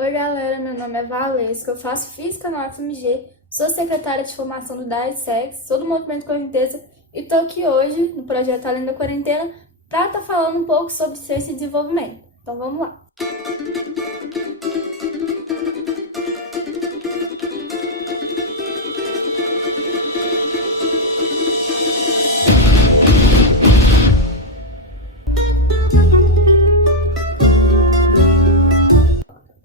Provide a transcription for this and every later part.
Oi galera, meu nome é Valesca, eu faço Física na UFMG, sou secretária de formação do DAISEX, sou do Movimento Correnteza e tô aqui hoje no projeto Além da Quarentena para estar falando um pouco sobre ciência e desenvolvimento. Então vamos lá!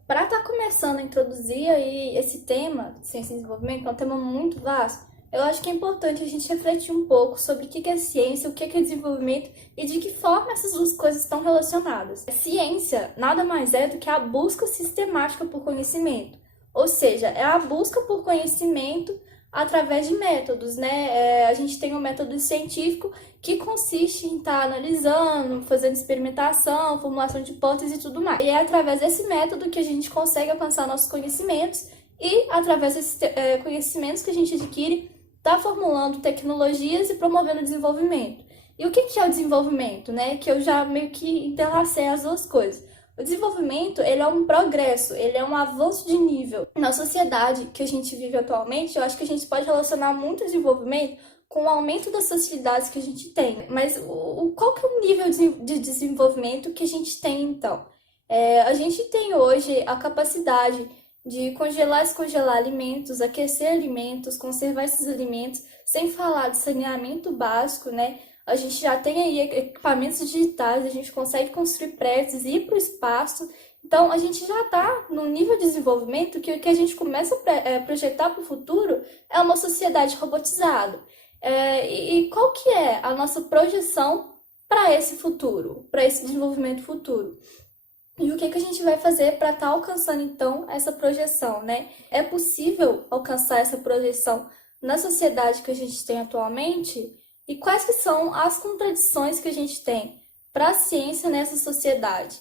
Para estar começando a introduzir aí esse tema, ciência e desenvolvimento, que é um tema muito vasto, eu acho que é importante a gente refletir um pouco sobre o que é ciência, o que é desenvolvimento e de que forma essas duas coisas estão relacionadas. A ciência nada mais é do que a busca sistemática por conhecimento, ou seja, é a busca por conhecimento através de métodos, né? A gente tem um método científico que consiste em estar analisando, fazendo experimentação, formulação de hipóteses e tudo mais. E é através desse método que a gente consegue alcançar nossos conhecimentos e, através desses conhecimentos que a gente adquire, está formulando tecnologias e promovendo o desenvolvimento. E o que é o desenvolvimento, né? Que eu já meio que entrelacei as duas coisas. O desenvolvimento, ele é um progresso, ele é um avanço de nível. Na sociedade que a gente vive atualmente, eu acho que a gente pode relacionar muito o desenvolvimento com o aumento das facilidades que a gente tem. Mas qual que é o nível de desenvolvimento que a gente tem, então? A gente tem hoje a capacidade de congelar e descongelar alimentos, aquecer alimentos, conservar esses alimentos, sem falar de saneamento básico, né? A gente já tem aí equipamentos digitais, a gente consegue construir prédios e ir para o espaço. Então, a gente já está num nível de desenvolvimento que o que a gente começa a projetar para o futuro é uma sociedade robotizada. E qual que é a nossa projeção para esse futuro, para esse desenvolvimento futuro? E o que a gente vai fazer para estar alcançando, então, essa projeção, né? É possível alcançar essa projeção na sociedade que a gente tem atualmente? E quais que são as contradições que a gente tem para a ciência nessa sociedade?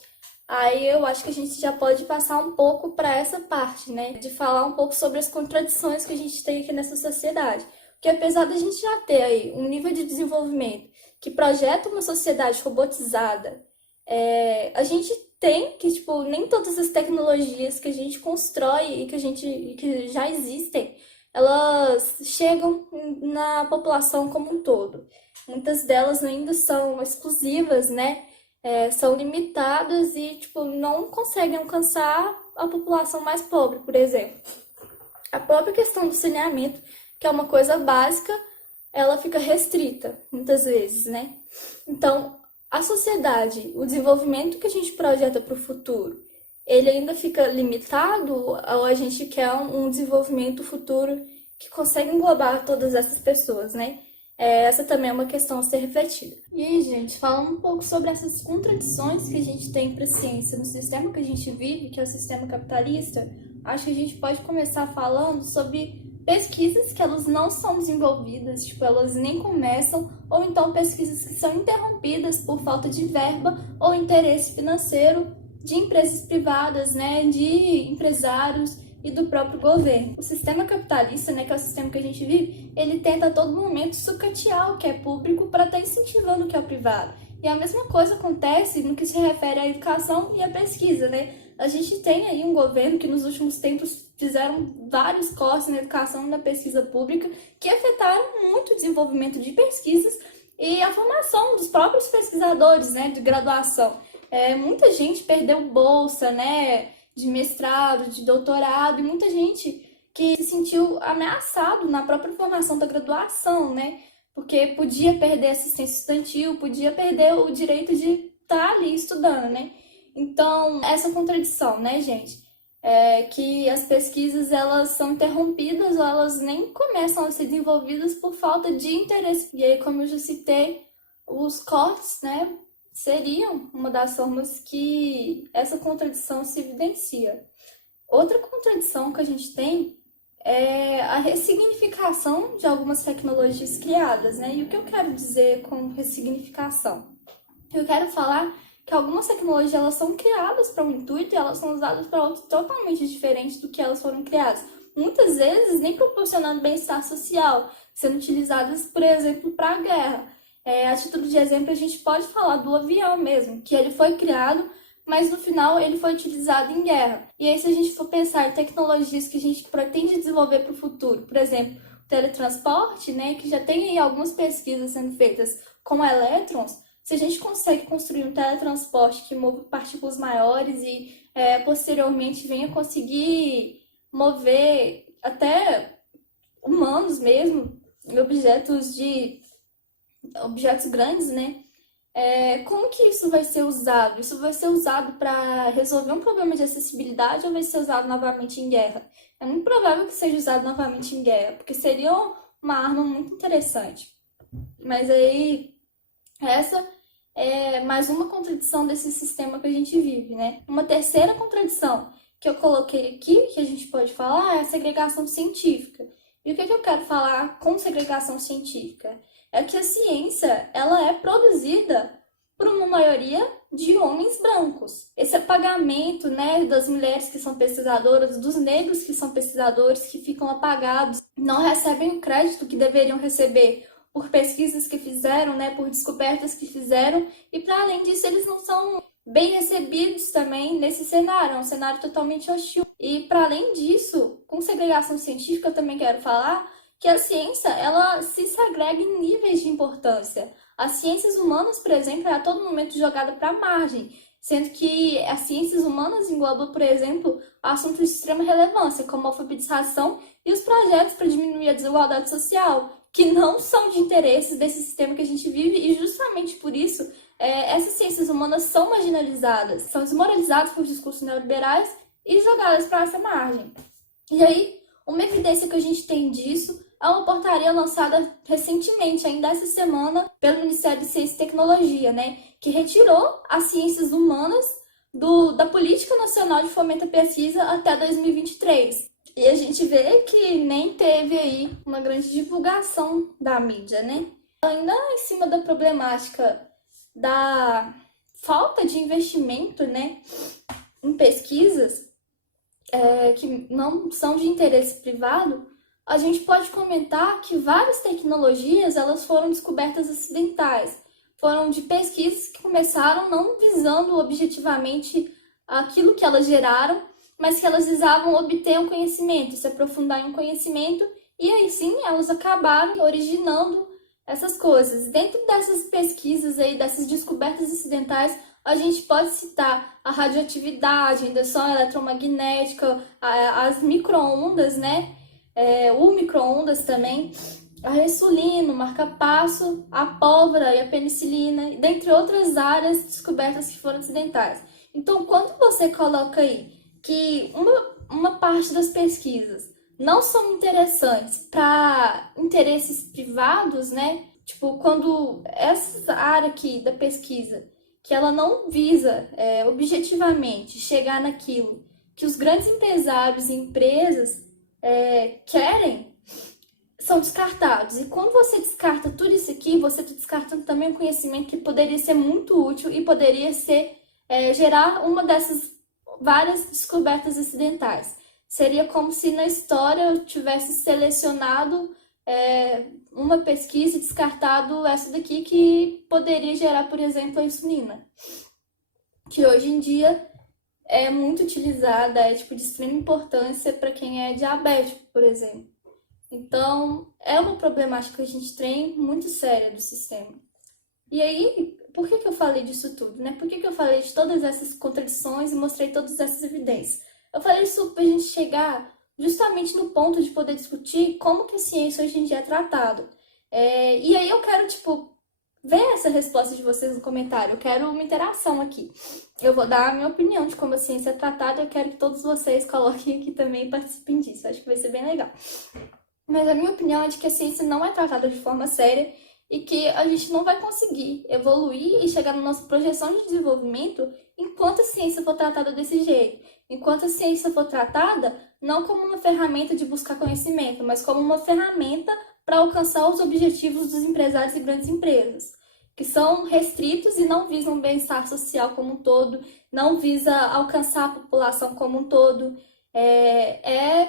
Aí eu acho que a gente já pode passar um pouco para essa parte, né? De falar um pouco sobre as contradições que a gente tem aqui nessa sociedade. Porque apesar da gente já ter aí um nível de desenvolvimento que projeta uma sociedade robotizada, a gente tem que, tipo, nem todas as tecnologias que a gente constrói e que já existem, elas chegam na população como um todo. Muitas delas ainda são exclusivas, né? São limitadas e, tipo, não conseguem alcançar a população mais pobre, por exemplo. A própria questão do saneamento, que é uma coisa básica, ela fica restrita, muitas vezes, né? Então, a sociedade, o desenvolvimento que a gente projeta para o futuro, ele ainda fica limitado ou a gente quer um desenvolvimento futuro que consegue englobar todas essas pessoas, né? Essa também é uma questão a ser refletida. E aí, gente, falando um pouco sobre essas contradições que a gente tem para a ciência no sistema que a gente vive, que é o sistema capitalista, acho que a gente pode começar falando sobre pesquisas que elas não são desenvolvidas, tipo, elas nem começam, ou então pesquisas que são interrompidas por falta de verba ou interesse financeiro de empresas privadas, né, de empresários e do próprio governo. O sistema capitalista, né, que é o sistema que a gente vive, ele tenta a todo momento sucatear o que é público para estar incentivando o que é privado. E a mesma coisa acontece no que se refere à educação e à pesquisa, né? A gente tem aí um governo que nos últimos tempos fizeram vários cortes na educação e na pesquisa pública que afetaram muito o desenvolvimento de pesquisas e a formação dos próprios pesquisadores, né, de graduação. Muita gente perdeu bolsa, né, de mestrado, de doutorado, e muita gente que se sentiu ameaçado na própria formação da graduação, né, porque podia perder assistência estudantil, podia perder o direito de estar ali estudando, né. Então, essa contradição, né, gente? Que as pesquisas elas são interrompidas ou elas nem começam a ser desenvolvidas por falta de interesse. E aí, como eu já citei, os cortes, né, seriam uma das formas que essa contradição se evidencia. Outra contradição que a gente tem é a ressignificação de algumas tecnologias criadas, né? E o que eu quero dizer com ressignificação? Eu quero falar que algumas tecnologias elas são criadas para um intuito e elas são usadas para outro totalmente diferente do que elas foram criadas. Muitas vezes nem proporcionando bem-estar social, sendo utilizadas, por exemplo, para a guerra. A título de exemplo, a gente pode falar do avião mesmo, que ele foi criado mas no final ele foi utilizado em guerra. E aí, se a gente for pensar em tecnologias que a gente pretende desenvolver para o futuro, por exemplo, o teletransporte, né, que já tem aí algumas pesquisas sendo feitas com elétrons, se a gente consegue construir um teletransporte que move partículas maiores e posteriormente venha conseguir mover até humanos mesmo, objetos grandes, né? Como que isso vai ser usado? Isso vai ser usado para resolver um problema de acessibilidade ou vai ser usado novamente em guerra? É muito provável que seja usado novamente em guerra, porque seria uma arma muito interessante. Mas aí, essa é mais uma contradição desse sistema que a gente vive, né? Uma terceira contradição que eu coloquei aqui, que a gente pode falar, é a segregação científica. E o que eu quero falar com segregação científica? É que a ciência, ela é produzida por uma maioria de homens brancos. Esse apagamento, né, das mulheres que são pesquisadoras, dos negros que são pesquisadores, que ficam apagados, não recebem o crédito que deveriam receber por pesquisas que fizeram, né, por descobertas que fizeram, e para além disso eles não são bem recebidos também nesse cenário, é um cenário totalmente hostil. E para além disso, com segregação científica eu também quero falar que a ciência, ela se segrega em níveis de importância. As ciências humanas, por exemplo, é a todo momento jogada para a margem, sendo que as ciências humanas englobam, por exemplo, assuntos de extrema relevância, como a alfabetização e os projetos para diminuir a desigualdade social, que não são de interesses desse sistema que a gente vive, e justamente por isso essas ciências humanas são marginalizadas, são desmoralizadas por discursos neoliberais e jogadas para essa margem. E aí, uma evidência que a gente tem disso é uma portaria lançada recentemente, ainda essa semana, pelo Ministério de Ciência e Tecnologia, né, que retirou as ciências humanas da Política Nacional de Fomento à Pesquisa até 2023. E a gente vê que nem teve aí uma grande divulgação da mídia, né? Ainda em cima da problemática da falta de investimento, né, em pesquisas que não são de interesse privado, a gente pode comentar que várias tecnologias elas foram descobertas acidentais, foram de pesquisas que começaram não visando objetivamente aquilo que elas geraram, mas que elas visavam obter um conhecimento, se aprofundar em um conhecimento, e aí sim elas acabaram originando essas coisas. Dentro dessas pesquisas aí, dessas descobertas acidentais, a gente pode citar a radioatividade, a indução eletromagnética, as micro-ondas, né? O micro-ondas também, a insulina, o marca-passo, a pólvora e a penicilina, dentre outras áreas descobertas que foram acidentais. Então, quando você coloca aí que uma parte das pesquisas não são interessantes para interesses privados, né? Tipo, quando essa área aqui da pesquisa, que ela não visa objetivamente chegar naquilo que os grandes empresários e empresas querem, são descartados. E quando você descarta tudo isso aqui, você está descartando também um conhecimento que poderia ser muito útil e poderia ser gerar uma dessas várias descobertas acidentais. Seria como se na história eu tivesse selecionado uma pesquisa e descartado essa daqui que poderia gerar, por exemplo, a insulina, que hoje em dia é muito utilizada, é tipo de extrema importância para quem é diabético, por exemplo. Então, é uma problemática que a gente tem muito séria do sistema. E aí, por que eu falei disso tudo, né? Por que eu falei de todas essas contradições e mostrei todas essas evidências? Eu falei isso para a gente chegar justamente no ponto de poder discutir como que a ciência hoje em dia é tratada. E aí eu quero, ver essa resposta de vocês no comentário. Eu quero uma interação aqui. Eu vou dar a minha opinião de como a ciência é tratada. Eu quero que todos vocês coloquem aqui também e participem disso. Acho que vai ser bem legal. Mas a minha opinião é de que a ciência não é tratada de forma séria e que a gente não vai conseguir evoluir e chegar na nossa projeção de desenvolvimento enquanto a ciência for tratada desse jeito. Enquanto a ciência for tratada não como uma ferramenta de buscar conhecimento, mas como uma ferramenta para alcançar os objetivos dos empresários e grandes empresas, que são restritos e não visam o bem-estar social como um todo, não visa alcançar a população como um todo, é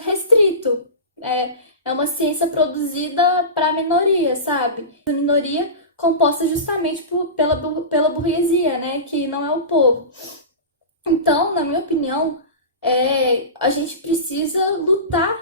restrito. É uma ciência produzida para a minoria, sabe? A minoria composta justamente pela burguesia, né? Que não é o povo. Então, na minha opinião, a gente precisa lutar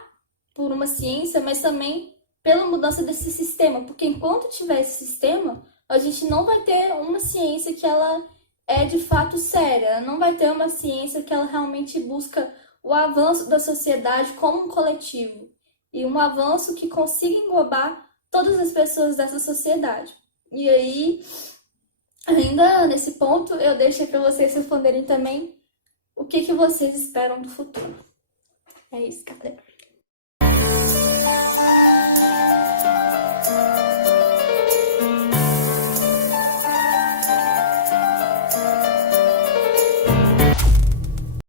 por uma ciência, mas também pela mudança desse sistema, porque enquanto tiver esse sistema, a gente não vai ter uma ciência que ela é de fato séria, não vai ter uma ciência que ela realmente busca o avanço da sociedade como um coletivo e um avanço que consiga englobar todas as pessoas dessa sociedade. E aí, ainda nesse ponto, eu deixo para vocês responderem também o que vocês esperam do futuro. É isso, galera.